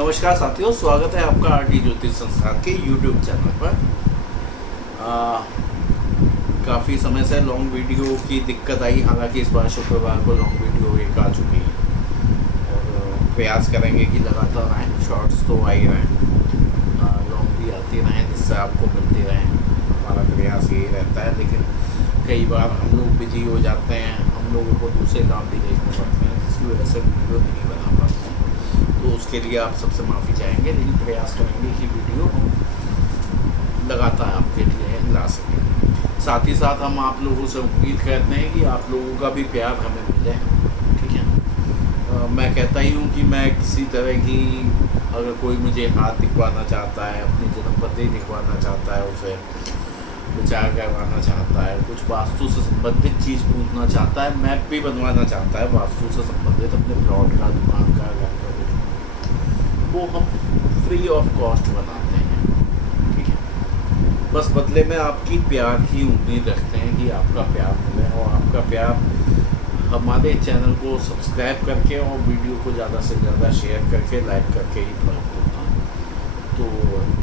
नमस्कार साथियों, स्वागत है आपका आरडी ज्योतिष संस्थान के यूट्यूब चैनल पर। काफ़ी समय से लॉन्ग वीडियो की दिक्कत आई, हालांकि इस बार शुक्रवार को लॉन्ग वीडियो एक आ चुकी है और प्रयास करेंगे कि लगातार आएँ। शॉर्ट्स तो आ ही रहे हैं, लॉन्ग भी आती रहें जिससे आपको मिलती रहें। हमारा प्रयास यही रहता है, लेकिन कई बार हम लोग बिजी हो जाते हैं, हम लोगों को दूसरे काम भी देखने पड़ते हैं, जिसकी वजह से वीडियो नहीं बना पाते हैं। तो उसके लिए आप सबसे माफ़ी चाहेंगे, लेकिन प्रयास करेंगे कि वीडियो लगातार आपके लिए ला सकें। साथ ही साथ हम आप लोगों से उम्मीद करते हैं कि आप लोगों का भी प्यार हमें मिले, ठीक है। मैं कहता ही हूँ कि मैं किसी तरह की, अगर कोई मुझे हाथ दिखवाना चाहता है, अपनी जन्मपत्री दिखवाना चाहता है, उसे विचार करवाना चाहता है, कुछ वास्तु से संबंधित चीज़ पूछना चाहता है, मैप भी बनवाना चाहता है वास्तु से संबंधित अपने प्लॉट का, दुकान का, घर का, वो हम फ्री ऑफ कॉस्ट बनाते हैं, ठीक है। बस बदले में आपकी प्यार की उम्मीद रखते हैं कि आपका प्यार मिले, और आपका प्यार हमारे चैनल को सब्सक्राइब करके और वीडियो को ज़्यादा से ज़्यादा शेयर करके, लाइक करके ही प्राप्त होता है। तो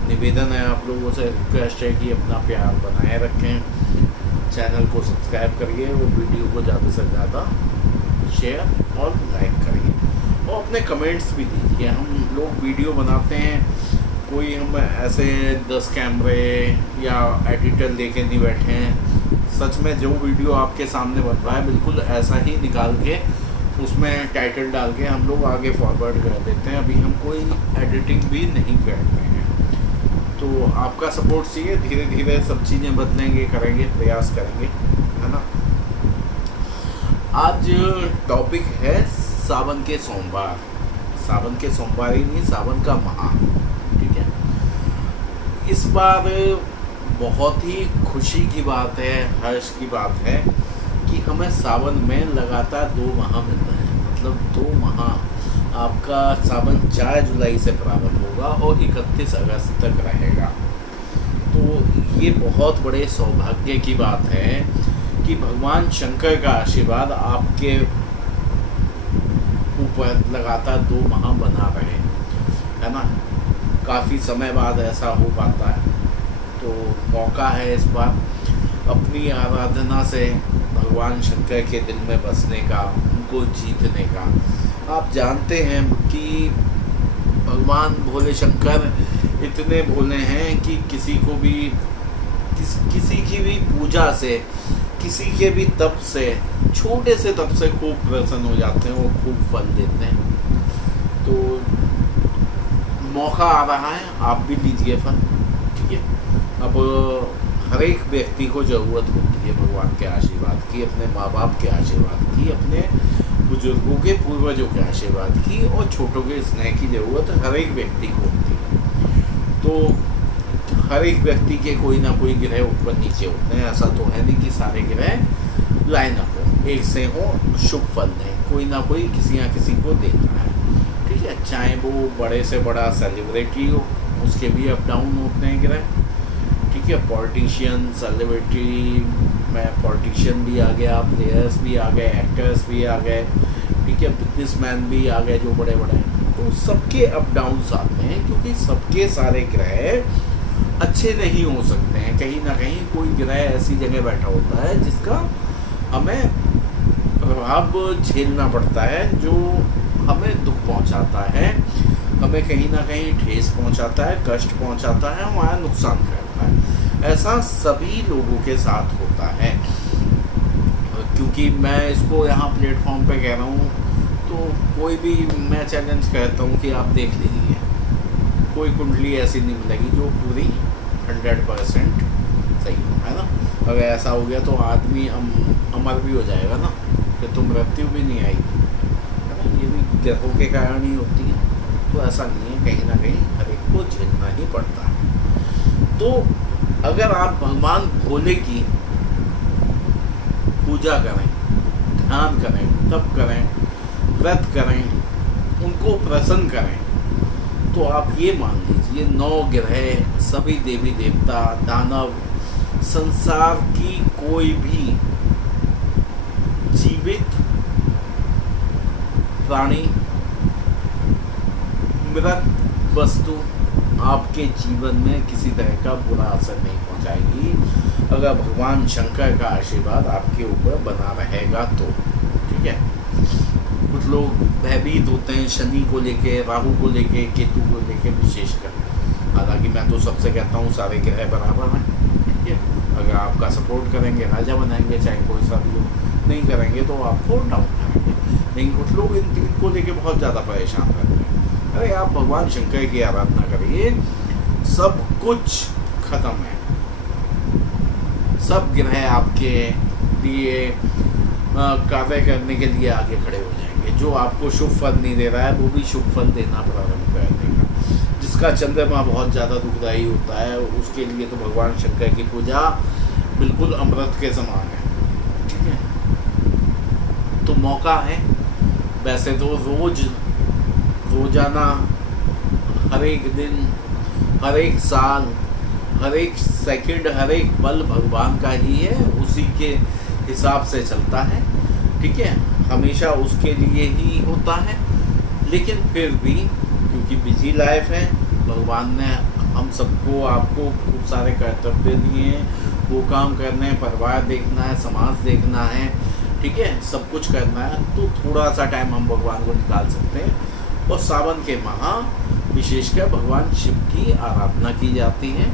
निवेदन है आप लोगों से, रिक्वेस्ट है कि अपना प्यार बनाए रखें, चैनल को सब्सक्राइब करिए और वीडियो को ज़्यादा से ज़्यादा शेयर और लाइक करिए, और अपने कमेंट्स भी दीजिए। हम लोग वीडियो बनाते हैं, कोई हम ऐसे 10 कैमरे या एडिटर लेके नहीं बैठे हैं। सच में जो वीडियो आपके सामने बन रहा है बिल्कुल ऐसा ही निकाल के उसमें टाइटल डाल के हम लोग आगे फॉरवर्ड कर देते हैं। अभी हम कोई एडिटिंग भी नहीं करते हैं, तो आपका सपोर्ट चाहिए। धीरे धीरे सब चीज़ें बदलेंगे, करेंगे, प्रयास करेंगे, है ना। आज टॉपिक है सावन के सोमवार। सावन के सोमवार ही नहीं, सावन का माह, ठीक है। इस बार बहुत ही खुशी की बात है, हर्ष की बात है कि हमें सावन में लगातार 2 माह मिल रहे हैं। मतलब 2 माह आपका सावन 4 जुलाई से प्रारंभ होगा और 31 अगस्त तक रहेगा। तो ये बहुत बड़े सौभाग्य की बात है कि भगवान शंकर का आशीर्वाद आपके ऊपर लगातार 2 माह बना रहे, है ना। काफ़ी समय बाद ऐसा हो पाता है, तो मौका है इस बार अपनी आराधना से भगवान शंकर के दिल में बसने का, उनको जीतने का। आप जानते हैं कि भगवान भोले शंकर इतने भोले हैं कि किसी को भी किसी की भी पूजा से, किसी के भी तप से, छोटे से तप से खूब प्रसन्न हो जाते हैं और खूब फल देते हैं। तो मौका आ रहा है, आप भी लीजिए फल, ठीक है। अब हर एक व्यक्ति को ज़रूरत होती है भगवान के आशीर्वाद की, अपने माँ बाप के आशीर्वाद की, अपने बुजुर्गों के, पूर्वजों के आशीर्वाद की, और छोटों के स्नेह की ज़रूरत हर एक व्यक्ति को होती है। तो हर एक व्यक्ति के कोई ना कोई ग्रह ऊपर नीचे होते हैं। ऐसा तो है नहीं कि सारे ग्रह लाइन अप हो, एक से हो, शुभ फल दें। कोई ना कोई किसी ना किसी को देता है, ठीक है। चाहे वो बड़े से बड़ा सेलिब्रिटी हो, उसके भी अप डाउन होते हैं ग्रह, ठीक है। पॉलिटिशियन, सेलिब्रिटी में पॉलिटिशियन भी आ गया, प्लेयर्स भी आ गए, एक्टर्स भी आ गए, ठीक है, बिजनेसमैन भी आ गए जो बड़े बड़े। तो सबके अप डाउन्स आते हैं, क्योंकि सबके सारे ग्रह अच्छे नहीं हो सकते हैं। कहीं ना कहीं कोई ग्रह ऐसी जगह बैठा होता है जिसका हमें प्रभाव झेलना पड़ता है, जो हमें दुख पहुंचाता है, हमें कहीं ना कहीं ठेस पहुंचाता है, कष्ट पहुंचाता है, हमारा नुकसान करता है। ऐसा सभी लोगों के साथ होता है। क्योंकि मैं इसको यहाँ प्लेटफॉर्म पे कह रहा हूँ, तो कोई भी मैं चैलेंज करता हूँ कि आप देख लीजिए, कोई कुंडली ऐसी नहीं मिलेगी जो पूरी 100% सही हो, है ना। अगर ऐसा हो गया तो आदमी अमर भी हो जाएगा ना, फिर तो मृत्यु भी नहीं आएगी, है ना। ये भी ग्रहों के कारण ही होती है। तो ऐसा नहीं है, कहीं ना कहीं हर एक को झेलना ही पड़ता है। तो अगर आप भगवान भोले की पूजा करें, ध्यान करें, तप करें, व्रत करें, उनको प्रसन्न करें, तो आप ये मान लीजिए 9 ग्रह, सभी देवी देवता, दानव, संसार की कोई भी जीवित प्राणी अमृत वस्तु आपके जीवन में किसी तरह का बुरा असर नहीं पहुंचाएगी, अगर भगवान शंकर का आशीर्वाद आपके ऊपर बना रहेगा तो। ठीक है, कुछ लोग भयभीत होते हैं शनि को लेके, राहु को लेके, केतु को लेके विशेषकर। हालांकि मैं तो सबसे कहता हूँ सारे ग्रह बराबर हैं। ठीक है, अगर आपका सपोर्ट करेंगे राजा बनाएंगे, चाहे कोई सा भी हो, नहीं करेंगे तो आपको डाउन करेंगे। लेकिन कुछ लोग इन तीन को लेके बहुत ज़्यादा परेशान रहते हैं। अरे आप भगवान शंकर की आराधना करिए, सब कुछ खत्म है, सब ग्रह आपके लिए कार्य करने के लिए आगे खड़े हो जाएंगे। जो आपको शुभ फल नहीं दे रहा है वो भी शुभ फल देना प्रारंभ कर देगा। जिसका चंद्रमा बहुत ज़्यादा दुखदायी होता है उसके लिए तो भगवान शंकर की पूजा बिल्कुल अमृत के समान है। ठीक है, तो मौका है। वैसे तो रोजाना, हर एक दिन, हर एक साल, हर एक सेकंड, हर एक पल भगवान का ही है, उसी के हिसाब से चलता है। ठीक है, हमेशा उसके लिए ही होता है। लेकिन फिर भी क्योंकि बिजी लाइफ है, भगवान ने हम सबको, आपको खूब सारे कर्तव्य दिए हैं, वो काम करने हैं, परिवार देखना है, समाज देखना है। ठीक है, सब कुछ करना है, तो थोड़ा सा टाइम हम भगवान को निकाल सकते हैं। और सावन के माह विशेषकर भगवान शिव की आराधना की जाती है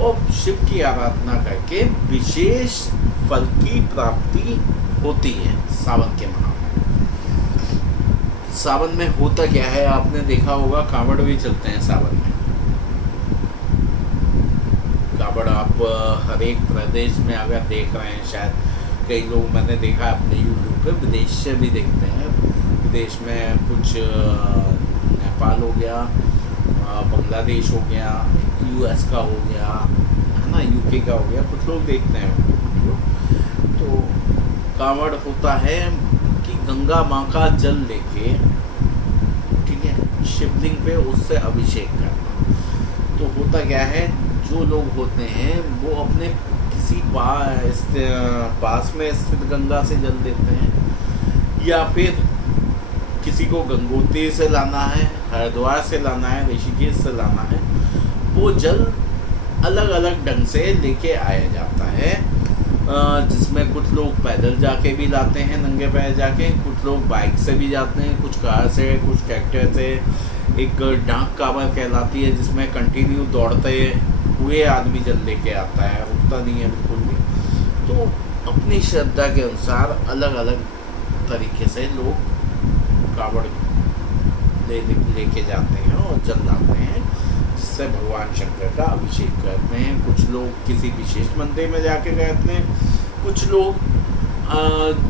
और शिव की आराधना करके विशेष फल की प्राप्ति होती है। सावन के माह में, सावन में होता क्या है आपने देखा होगा, कांवड़ भी चलते हैं सावन में। कांवड़ आप हर एक प्रदेश में अगर देख रहे हैं, शायद कई लोग मैंने देखा अपने यूट्यूब पे विदेश से भी देखते हैं। विदेश में कुछ नेपाल हो गया, बांग्लादेश हो गया, यूएस का हो गया, है ना, यूके का हो गया, कुछ लोग देखते हैं वीडियो। तो कांवड़ होता है कि गंगा माँ का जल लेके, ठीक है, शिवलिंग पे उससे अभिषेक करना। तो होता क्या है, जो लोग होते हैं वो अपने किसी पास में स्थित गंगा से जल देते हैं, या फिर किसी को गंगोत्री से लाना है, हरिद्वार से लाना है, ऋषिकेश से लाना है, वो जल अलग अलग ढंग से लेके आया जाता है। जिसमें कुछ लोग पैदल जाके भी लाते हैं नंगे पैर जाके, कुछ लोग बाइक से भी जाते हैं, कुछ कार से, कुछ ट्रैक्टर से। एक डाक कांवड़ कहलाती है जिसमें कंटिन्यू दौड़ते हुए आदमी जल लेके आता है, रुकता नहीं है बिल्कुल भी। तो अपनी श्रद्धा के अनुसार अलग अलग तरीके से लोग कांवड़ लेके जाते हैं और जल लाते हैं, जिससे भगवान शंकर का अभिषेक करते हैं। कुछ लोग किसी विशेष मंदिर में जाके करते हैं, कुछ लोग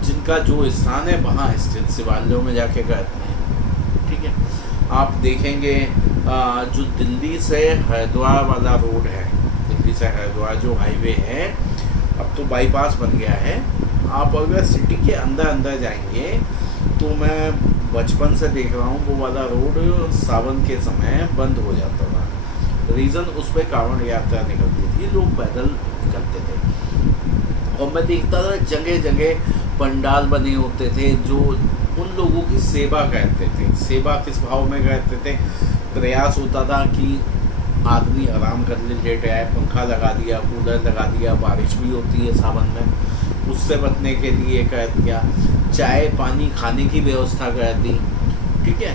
जिनका जो स्थान है वहाँ स्थित शिवालयों में जाके करते हैं। ठीक है, आप देखेंगे जो दिल्ली से हरिद्वार वाला रोड है, दिल्ली से हरिद्वार जो हाईवे है, अब तो बाईपास बन गया है। आप अगर सिटी के अंदर अंदर जाएंगे तो मैं बचपन से देख रहा हूँ वो वाला रोड सावन के समय बंद हो जाता था। रीज़न उस पर कांवड़ यात्रा निकलती थी, लोग पैदल निकलते थे। और मैं देखता था जगह जगह पंडाल बने होते थे जो उन लोगों की सेवा करते थे। सेवा किस भाव में करते थे, प्रयास होता था कि आदमी आराम कर ले, लेट आए, पंखा लगा दिया, कूलर लगा दिया, बारिश भी होती है सावन में, उससे बचने के लिए कर दिया, चाय पानी खाने की व्यवस्था कर दी। ठीक है,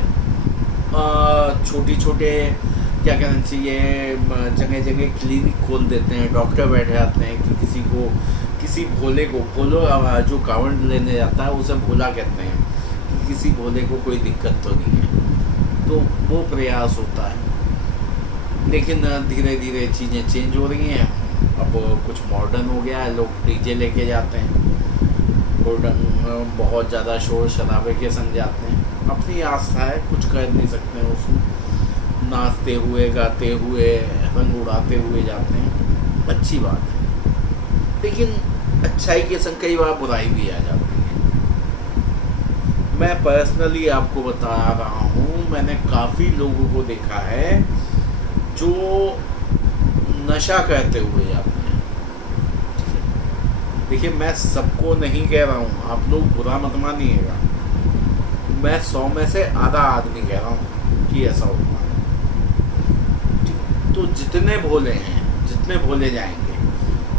छोटे छोटे क्या कहना चाहिए, जगह जगह क्लिनिक खोल देते हैं, डॉक्टर बैठ जाते हैं कि किसी भोले को, जो कांवड़ लेने जाता है उसे भोला कहते हैं, कि किसी भोले को कोई दिक्कत तो नहीं है। तो वो प्रयास होता है। लेकिन धीरे धीरे चीज़ें चेंज हो रही हैं, अब कुछ मॉडर्न हो गया है, लोग डीजे लेके जाते हैं, बहुत ज़्यादा शोर शराबे के संग जाते हैं। अपनी आस्था है, कुछ कर नहीं सकते हैं उसमें, नाचते हुए, गाते हुए, रंग उड़ाते हुए जाते हैं, अच्छी बात है। लेकिन अच्छाई के संग कई बार बुराई भी आ जाती है। मैं पर्सनली आपको बता रहा हूँ, मैंने काफ़ी लोगों को देखा है जो नशा करते हुए जाते हैं। देखिए, मैं सबको नहीं कह रहा हूँ, आप लोग बुरा मत मानिएगा, मैं 100 में से आधा आदमी कह रहा हूँ कि ऐसा होगा। तो जितने भोले हैं, जितने भोले जाएंगे,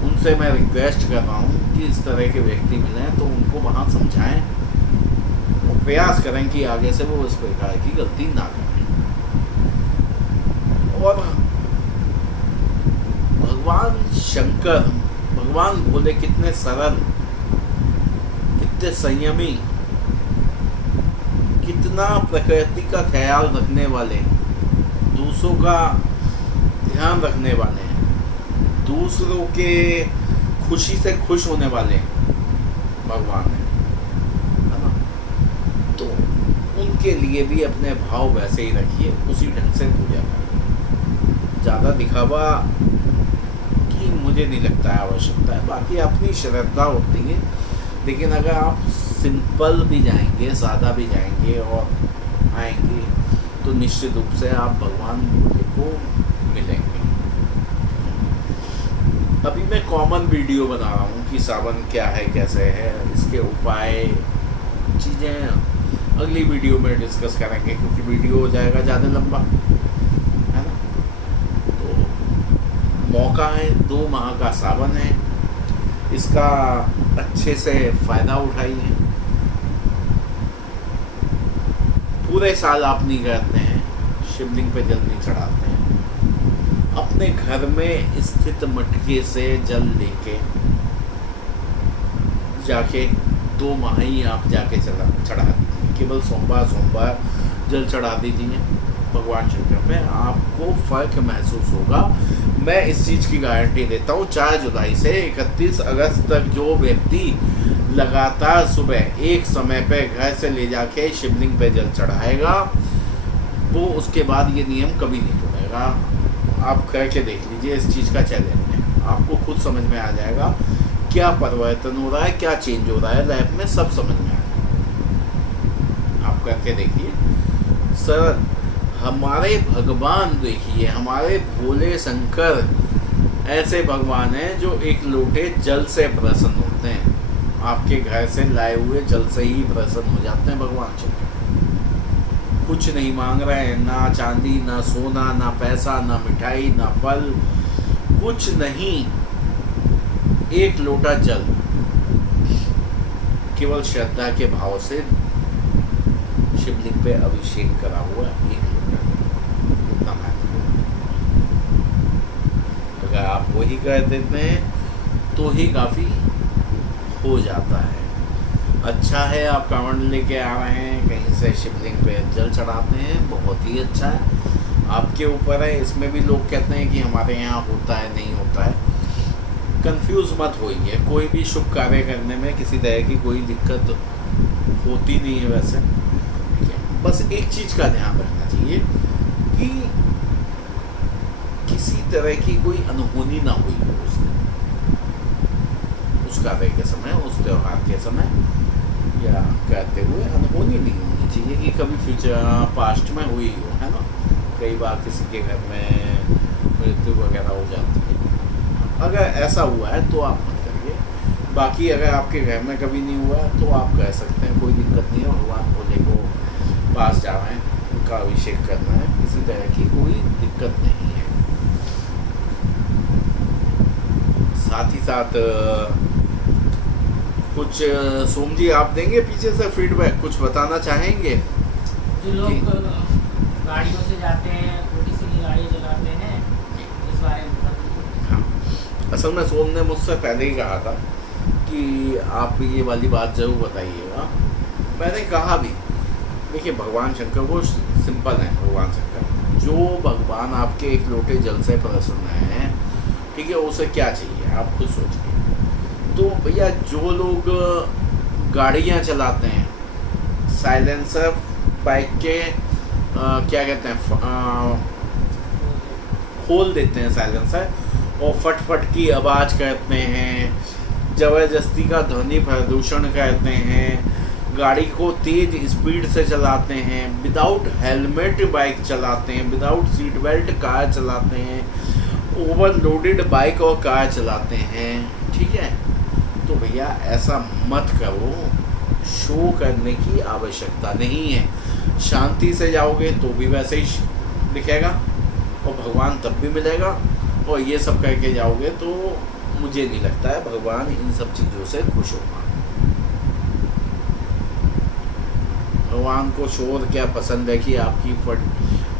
उनसे मैं रिक्वेस्ट कर रहा हूँ कि इस तरह के व्यक्ति मिलें तो उनको वहाँ समझाएं और प्रयास करें कि आगे से वो इस प्रकार की गलती ना करें। और भगवान शंकर, भगवान भोले कितने सरल, कितने संयमी, कितना प्रकृति का ख्याल रखने वाले, दूसरों का ध्यान रखने वाले हैं, दूसरों के खुशी से खुश होने वाले भगवान है ना। तो उनके लिए भी अपने भाव वैसे ही रखिए, उसी ढंग से पूजा करिए। ज़्यादा दिखावा की मुझे नहीं लगता है आवश्यकता है, बाकी अपनी श्रद्धा होती है। लेकिन अगर आप सिंपल भी जाएंगे, सादा भी जाएंगे और आएंगे तो निश्चित रूप से आप भगवान भोले को मिलेंगे। अभी मैं कॉमन वीडियो बना रहा हूँ कि सावन क्या है, कैसे है, इसके उपाय, चीज़ें अगली वीडियो में डिस्कस करेंगे, क्योंकि वीडियो हो जाएगा ज़्यादा लंबा, है ना। तो मौका है, 2 माह का सावन है, इसका अच्छे से फ़ायदा उठाइए। पूरे साल आप नहीं करते हैं, शिवलिंग पे जल नहीं चढ़ाते हैं, अपने घर में स्थित मटके से जल लेके जाके 2 माह ही आप जाके चढ़ा दीजिए। केवल सोमवार जल चढ़ा दीजिए भगवान शंकर पे, आपको फ़र्क महसूस होगा। मैं इस चीज़ की गारंटी देता हूँ। 4 जुलाई से 31 अगस्त तक जो व्यक्ति लगातार सुबह एक समय पे घर से ले जाके शिवलिंग पे जल चढ़ाएगा, वो उसके बाद ये नियम कभी नहीं तोड़ेगा। आप करके देख लीजिए, इस चीज़ का चैलेंज है, आपको खुद समझ में आ जाएगा क्या परिवर्तन हो रहा है, क्या चेंज हो रहा है लाइफ में, सब समझ में आएगा। आप करके देखिए। सर, हमारे भगवान देखिए, हमारे भोले शंकर ऐसे भगवान हैं जो एक लोटे जल से प्रसन्न होते हैं। आपके घर से लाए हुए जल से ही प्रसन्न हो जाते हैं भगवान शंकर। कुछ नहीं मांग रहे हैं, ना चांदी, ना सोना, ना पैसा, ना मिठाई, ना फल, कुछ नहीं, एक लोटा जल, केवल श्रद्धा के भाव से शिवलिंग पे अभिषेक करा हुआ एक लोटा, इतना महत्वपूर्ण। अगर आप वही कर देते हैं तो ही काफ़ी हो जाता है। अच्छा है आप कांवड़ लेके आ रहे हैं, कहीं से शिवलिंग पे जल चढ़ाते हैं, बहुत ही अच्छा है, आपके ऊपर है। इसमें भी लोग कहते हैं कि हमारे यहाँ होता है, नहीं होता है। कंफ्यूज मत होइए, कोई भी शुभ कार्य करने में किसी तरह की कोई दिक्कत होती नहीं है वैसे। बस एक चीज़ का ध्यान रखना चाहिए कि किसी तरह की कोई अनहोनी ना हुई हो उस कार्य के समय, उस त्यौहार के समय या करते हुए अनहोनी नहीं होनी चाहिए कि कभी फ्यूचर पास्ट में हुई हो, है ना। कई बार किसी के घर में मृत्यु वगैरह हो जाती है, अगर ऐसा हुआ है तो आप मत करिए। बाकी अगर आपके घर में कभी नहीं हुआ है तो आप कह सकते हैं, कोई दिक्कत नहीं है। भगवान भोले को पास जा रहे हैं, उनका अभिषेक करना है, किसी तरह की कोई दिक्कत नहीं है। साथ ही साथ कुछ सोम जी आप देंगे पीछे से फीडबैक, कुछ बताना चाहेंगे? जो लोग गाड़ियों से जाते हैं, छोटी सी गाड़ी चलाते हैं, इस बारे में बताइए। हाँ, असल में सोम ने मुझसे पहले ही कहा था कि आप ये वाली बात ज़रूर बताइएगा। मैंने कहा भी, देखिए भगवान शंकर वो सिंपल है। भगवान शंकर जो भगवान आपके एक लोटे जल से प्रसन्न है, ठीक है, उसे क्या चाहिए आप खुद सोचिए। तो भैया जो लोग गाड़ियाँ चलाते हैं, साइलेंसर बाइक के क्या कहते हैं, खोल देते हैं साइलेंसर और फट की आवाज़ करते हैं, ज़बरदस्ती का ध्वनि प्रदूषण करते हैं, गाड़ी को तेज़ स्पीड से चलाते हैं, विदाउट हेलमेट बाइक चलाते हैं, विदाउट सीट बेल्ट कार चलाते हैं, ओवरलोडेड बाइक और कार चलाते हैं, ठीक है। तो भैया ऐसा मत करो, शो करने की आवश्यकता नहीं है। शांति से जाओगे तो भी वैसे ही दिखेगा, और भगवान तब भी मिलेगा। और ये सब करके जाओगे तो मुझे नहीं लगता है भगवान इन सब चीज़ों से खुश होगा। भगवान को शोर क्या पसंद है कि आपकी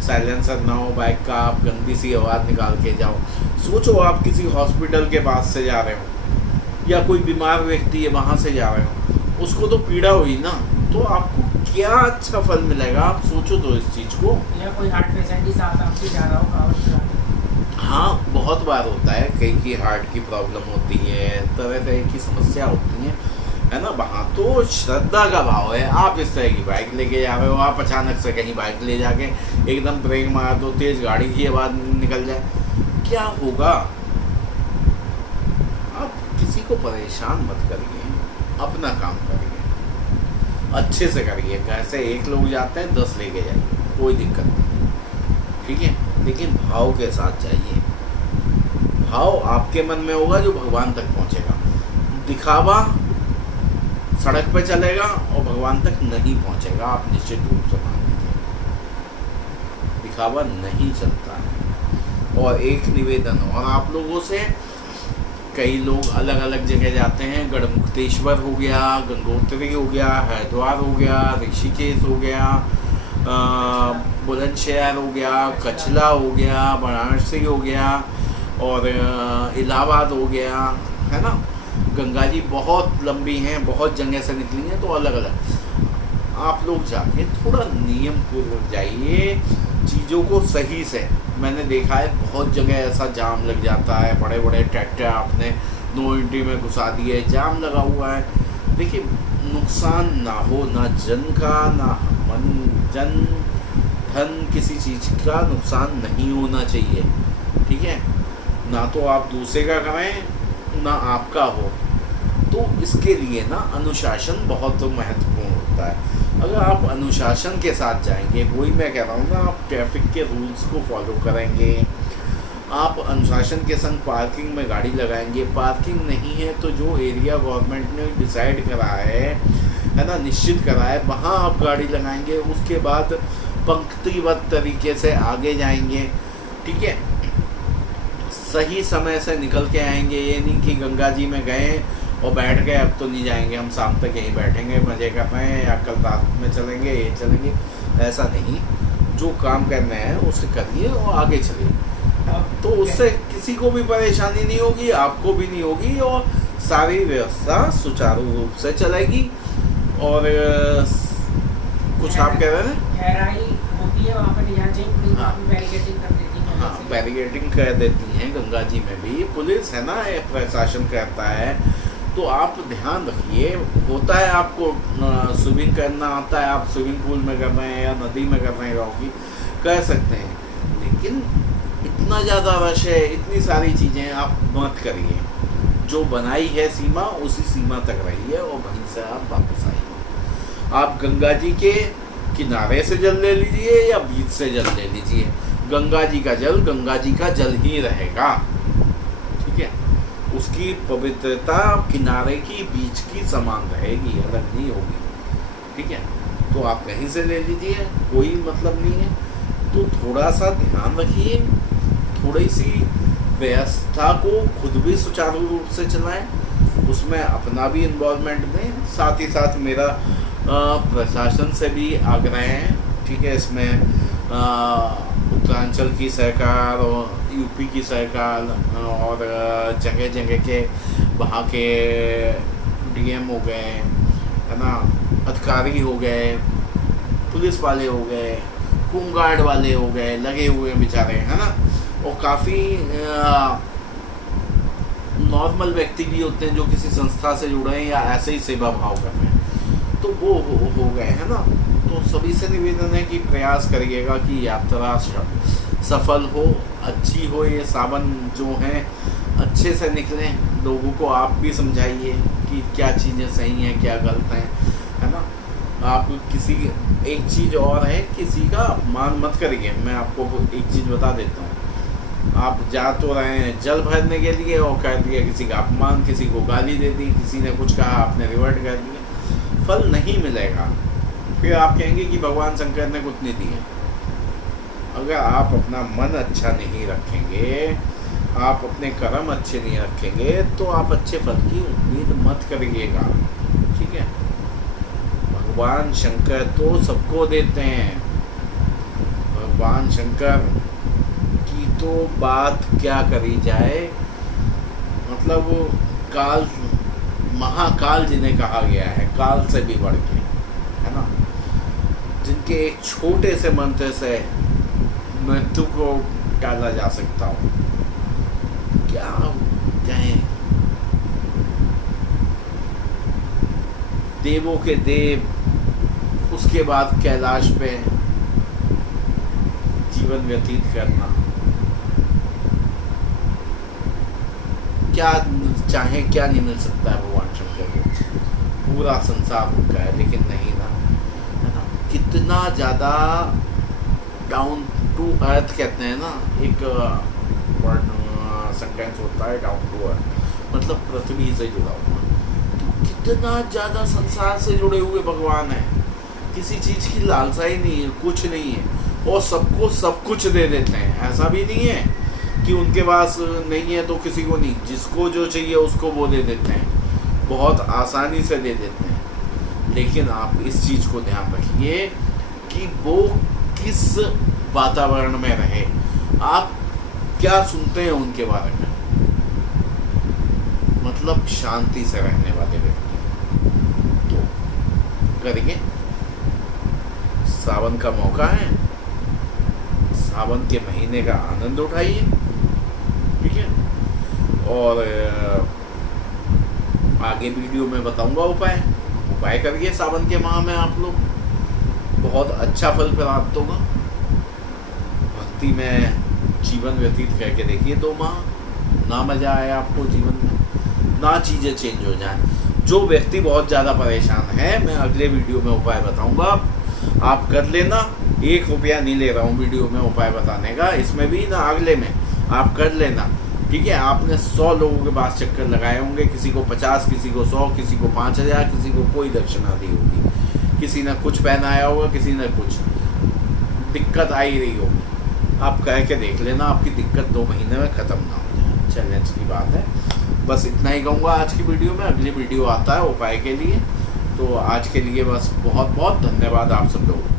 साइलेंसर ना हो बाइक का, आप गंदी सी आवाज़ निकाल के जाओ। सोचो आप किसी हॉस्पिटल के पास से जा रहे हो या कोई बीमार व्यक्ति है वहाँ से जा रहे हो, उसको तो पीड़ा हुई ना, तो आपको क्या अच्छा फल मिलेगा? आप सोचो तो इस चीज़ को। या कोई हार्ट पेशेंट ही साथ से जा रहा हो कावड़ चढ़ाने। हाँ, बहुत बार होता है, कई की हार्ट की प्रॉब्लम होती है, तरह तरह की समस्या होती हैं, है ना। वहाँ तो श्रद्धा का भाव है। आप इस तरह की बाइक लेके जा रहे हो, आप अचानक से कहीं बाइक ले जाके एकदम ब्रेक मार दो, तेज गाड़ी की आवाज़ निकल जाए, क्या होगा? आप किसी को परेशान मत करिए, अपना काम करिए, अच्छे से करिए। घर से 1 लोग जाते हैं, 10 लेके जाइए, कोई दिक्कत नहीं, ठीक है। लेकिन भाव के साथ जाइए। भाव आपके मन में होगा जो भगवान तक पहुंचेगा। दिखावा सड़क पे चलेगा और भगवान तक नहीं पहुंचेगा, आप निश्चित रूप से मान लीजिए। दिखावा नहीं चलता है। और एक निवेदन और आप लोगों से, कई लोग अलग अलग जगह जाते हैं, गढ़मुक्तेश्वर हो गया, गंगोत्री हो गया, हरिद्वार हो गया, ऋषिकेश हो गया, बुलंदशहर हो गया, कचला हो गया, वाराणसी हो गया, और इलाहाबाद हो गया, है ना। गंगा जी बहुत लंबी हैं, बहुत जगह से निकली हैं, तो अलग अलग आप लोग जाके थोड़ा नियम पूर्वक जाइए, चीज़ों को सही से। मैंने देखा है बहुत जगह ऐसा जाम लग जाता है, बड़े बड़े ट्रैक्टर आपने नो एंट्री में घुसा दिए, जाम लगा हुआ है। देखिए, नुकसान ना हो, ना जन का, ना जन धन, किसी चीज़ का नुकसान नहीं होना चाहिए, ठीक है। ना तो आप दूसरे का करें, ना आपका हो। तो इसके लिए ना अनुशासन बहुत महत्वपूर्ण होता है। अगर आप अनुशासन के साथ जाएंगे, वही मैं कह रहा हूँ ना, आप ट्रैफिक के रूल्स को फॉलो करेंगे, आप अनुशासन के संग पार्किंग में गाड़ी लगाएंगे। पार्किंग नहीं है तो जो एरिया गवर्नमेंट ने डिसाइड करा है ना, निश्चित करा है, वहाँ आप गाड़ी लगाएंगे। उसके बाद पंक्तिबद्ध तरीके से आगे जाएंगे, ठीक है। सही समय से निकल के आएंगे। ये नहीं कि गंगा जी में गए और बैठ गए, अब तो नहीं जाएंगे, हम शाम तक यहीं बैठेंगे, मज़े कर रहे हैं, या कल रात में चलेंगे, ये चलेंगे, ऐसा नहीं। जो काम करना है उसे करिए और आगे चलिए। तो उससे किसी को भी परेशानी नहीं होगी, आपको भी नहीं होगी, और सारी व्यवस्था सुचारू रूप से चलेगी। और कुछ आप कह रहे हैं? गहराई होती है वहाँ पर नहीं जाना चाहिए, पुलिस बैरिकेडिंग कर देती है। हाँ, बैरिकेडिंग कर देती हैं गंगा जी में भी, पुलिस है ना, प्रशासन करता है। तो आप ध्यान रखिए। होता है आपको स्विमिंग करना आता है, आप स्विमिंग पूल में कर रहे हैं या नदी में कर रहे हैं, गाँव की कर सकते हैं, लेकिन इतना ज़्यादा रश है, इतनी सारी चीज़ें आप मत करिए। जो बनाई है सीमा, उसी सीमा तक रहिए और वहीं से आप वापस आइए। आप गंगा जी के किनारे से जल ले लीजिए या बीच से जल ले लीजिए, गंगा जी का जल ही रहेगा, ठीक है। उसकी पवित्रता किनारे की, बीच की समान रहेगी, अलग नहीं होगी, ठीक है। तो आप कहीं से ले लीजिए, कोई मतलब नहीं है। तो थोड़ा सा ध्यान रखिए, थोड़ी सी व्यवस्था को खुद भी सुचारू रूप से चलाएं, उसमें अपना भी इन्वॉल्वमेंट दें। साथ ही साथ मेरा प्रशासन से भी आग्रह है, ठीक है। इसमें उत्तरांचल की सरकार और यूपी की सरकार और जगह जगह के वहाँ के डीएम हो गए, है ना, अधिकारी हो गए, पुलिस वाले हो गए, होमगार्ड वाले हो गए, लगे हुए बेचारे, है ना। और काफ़ी नॉर्मल व्यक्ति भी होते हैं जो किसी संस्था से जुड़े हैं या ऐसे ही सेवा भाव कर रहे हैं, तो वो हो गए, है ना। तो सभी से निवेदन है कि प्रयास करिएगा कि यात्रा सफल हो, अच्छी हो। ये सावन जो हैं अच्छे से निकलें। लोगों को आप भी समझाइए कि क्या चीज़ें सही हैं, क्या गलत हैं, है ना। आप किसी, एक चीज़ और है, किसी का अपमान मत करिए। मैं आपको एक चीज़ बता देता हूँ, आप जा तो रहे हैं जल भरने के लिए और कह दिया किसी का अपमान, किसी को गाली दे दी, किसी ने कुछ कहा आपने रिवर्ट कर दिया, फल नहीं मिलेगा, फिर आप कहेंगे कि भगवान शंकर ने कुछ नहीं दिया। अगर आप अपना मन अच्छा नहीं रखेंगे, आप अपने कर्म अच्छे नहीं रखेंगे, तो आप अच्छे फल की उम्मीद मत करिएगा। ठीक है, भगवान शंकर तो सबको देते हैं। भगवान शंकर की तो बात क्या करी जाए, मतलब काल, महाकाल जिन्हें कहा गया है, काल से भी बढ़ के, है ना, जिनके एक छोटे से मंत्र से मृत्यु को टाला जा सकता हो। क्या कहें, देवों के देव, उसके बाद कैलाश पे जीवन व्यतीत करना, क्या चाहे क्या नहीं मिल सकता है भगवान शंकर को। पूरा संसार उनका है, लेकिन नहीं ना, है ना। कितना ज़्यादा डाउन टू अर्थ कहते हैं ना, एक वर्ड सेंटेंस होता है डाउन टू अर्थ, मतलब पृथ्वी से जुड़ा हुआ। तो कितना ज़्यादा संसार से जुड़े हुए भगवान है, किसी चीज़ की लालसा ही नहीं है, कुछ नहीं है, और सबको सब कुछ दे देते हैं। ऐसा भी नहीं है कि उनके पास नहीं है तो किसी को नहीं, जिसको जो चाहिए उसको वो दे देते हैं, बहुत आसानी से दे देते हैं। लेकिन आप इस चीज़ को ध्यान रखिए कि वो किस वातावरण में रहे, आप क्या सुनते हैं उनके बारे में, मतलब शांति से रहने वाले व्यक्ति। तो करिए, सावन का मौका है, सावन के महीने का आनंद उठाइए। ठीक है, और आगे वीडियो में बताऊंगा उपाय करिए सावन के माह में, आप लोग बहुत अच्छा फल प्राप्त होगा। भक्ति में जीवन व्यतीत करके देखिए 2 माह, ना मज़ा आए आपको जीवन में, ना चीज़ें चेंज हो जाएं। जो व्यक्ति बहुत ज़्यादा परेशान है, मैं अगले वीडियो में उपाय बताऊंगा, आप कर लेना। 1 रुपया नहीं ले रहा हूँ वीडियो में उपाय बताने का, इसमें भी ना अगले में आप कर लेना। ठीक है, आपने 100 लोगों के पास चक्कर लगाए होंगे, किसी को 50, किसी को 100, किसी को 5000, किसी को कोई दक्षिणा दी होगी, किसी ने कुछ पहनाया होगा, किसी ने कुछ, दिक्कत आई रही होगी। आप कह के देख लेना, आपकी दिक्कत 2 महीने में ख़त्म ना हो जाए। चैलेंज की बात है। बस इतना ही कहूँगा आज की वीडियो में। अगली वीडियो आता है उपाय के लिए, तो आज के लिए बस बहुत बहुत धन्यवाद आप सब लोगों को।